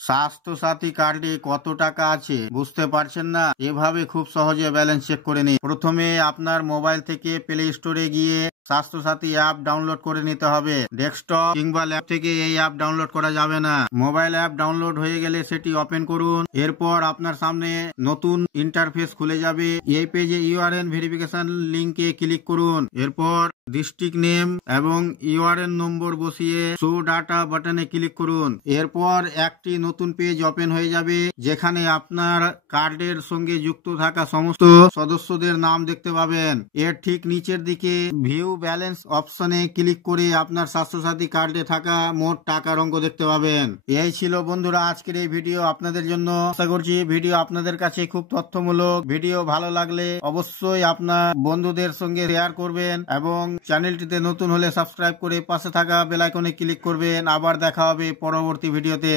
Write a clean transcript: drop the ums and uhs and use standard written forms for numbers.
স্বাস্থ্য সাথী কার্ডে কত টাকা আছে বুঝতে পারছেন না? এভাবে খুব সহজে ব্যালেন্স চেক করে নিন। প্রথমে আপনার মোবাইল থেকে প্লে স্টোরে গিয়ে স্বাস্থ্য সাথী অ্যাপ ডাউনলোড করে নিতে হবে। ডেস্কটপ কিংবা ল্যাপ থেকে এই অ্যাপ ডাউনলোড করা যাবে না। মোবাইল অ্যাপ ডাউনলোড হয়ে গেলে সেটি ওপেন করুন। এরপর আপনার সামনে নতুন ইন্টারফেস খুলে যাবে। এই পেজে ইউআরএন ভেরিফিকেশন লিংকে ক্লিক করুন। এরপর ডিস্ট্রিক্ট নেম এবং ইউআরএন নম্বর বসিয়ে শো ডাটা বাটনে ক্লিক করুন। এরপর একটি নতুন পেজ ওপেন হয়ে যাবে, যেখানে আপনার কার্ডের সঙ্গে যুক্ত থাকা সমস্ত সদস্যদের নাম দেখতে পাবেন। এর ঠিক নিচের দিকে ভিউ ব্যালেন্স অপশনে ক্লিক করে আপনার স্বাস্থ্যসাথী কার্ডে থাকা মোট টাকার অঙ্ক দেখতে পাবেন। এই ছিল বন্ধুরা আজকের এই ভিডিও আপনাদের জন্য। আশা করছি ভিডিও আপনাদের কাছে খুব তথ্যমূলক। ভিডিও ভালো লাগলে অবশ্যই আপনার বন্ধুদের সঙ্গে শেয়ার করবেন এবং চ্যানেলটিতে নতুন হলে সাবস্ক্রাইব করে পাশে থাকা বেল আইকনে ক্লিক করবেন। আবার দেখা হবে পরবর্তী ভিডিওতে।